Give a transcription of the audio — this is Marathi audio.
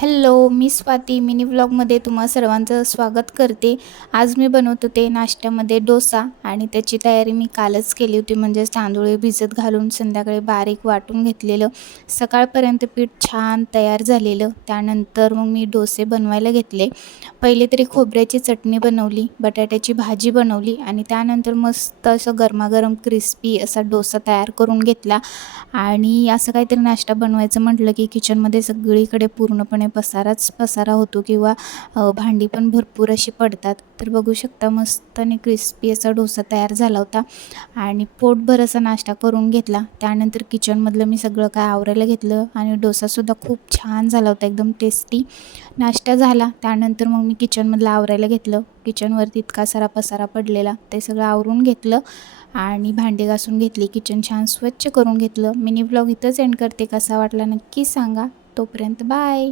हॅलो, मी स्वाती मिनी व्लॉगमध्ये तुम्हा सर्वांचं स्वागत करते. आज मी बनवत होते नाश्त्यामध्ये डोसा आणि त्याची तयारी मी कालच केली होती. म्हणजेच तांदूळ भिजत घालून संध्याकाळी बारीक वाटून घेतलेलं. सकाळपर्यंत पीठ छान तयार झालेलं. त्यानंतर मग मी डोसे बनवायला घेतले. पहिले तरी खोबऱ्याची चटणी बनवली, बटाट्याची भाजी बनवली आणि त्यानंतर मस्त असं गरमागरम क्रिस्पी असा डोसा तयार करून घेतला. आणि असं काहीतरी नाश्ता बनवायचं म्हटलं की किचनमध्ये सगळीकडे पूर्णपणे पसाराच पसारा होतो किंवा भांडी पण भरपूर अशी पडतात. तर बघू शकता मस्त आणि क्रिस्पी असा डोसा तयार झाला होता आणि पोटभर असा नाश्ता करून घेतला. त्यानंतर किचनमधलं मी सगळं काय आवरायला घेतलं आणि डोसासुद्धा खूप छान झाला होता, एकदम टेस्टी नाश्ता झाला. त्यानंतर मग मी किचनमधलं आवरायला घेतलं. किचनवरती इतका सारा पसारा पडलेला ते सगळं आवरून घेतलं आणि भांडी घासून घेतली. किचन छान स्वच्छ करून घेतलं. मिनी व्लॉग इथंच एंड करते. कसा वाटला नक्की सांगा. तोपर्यंत बाय.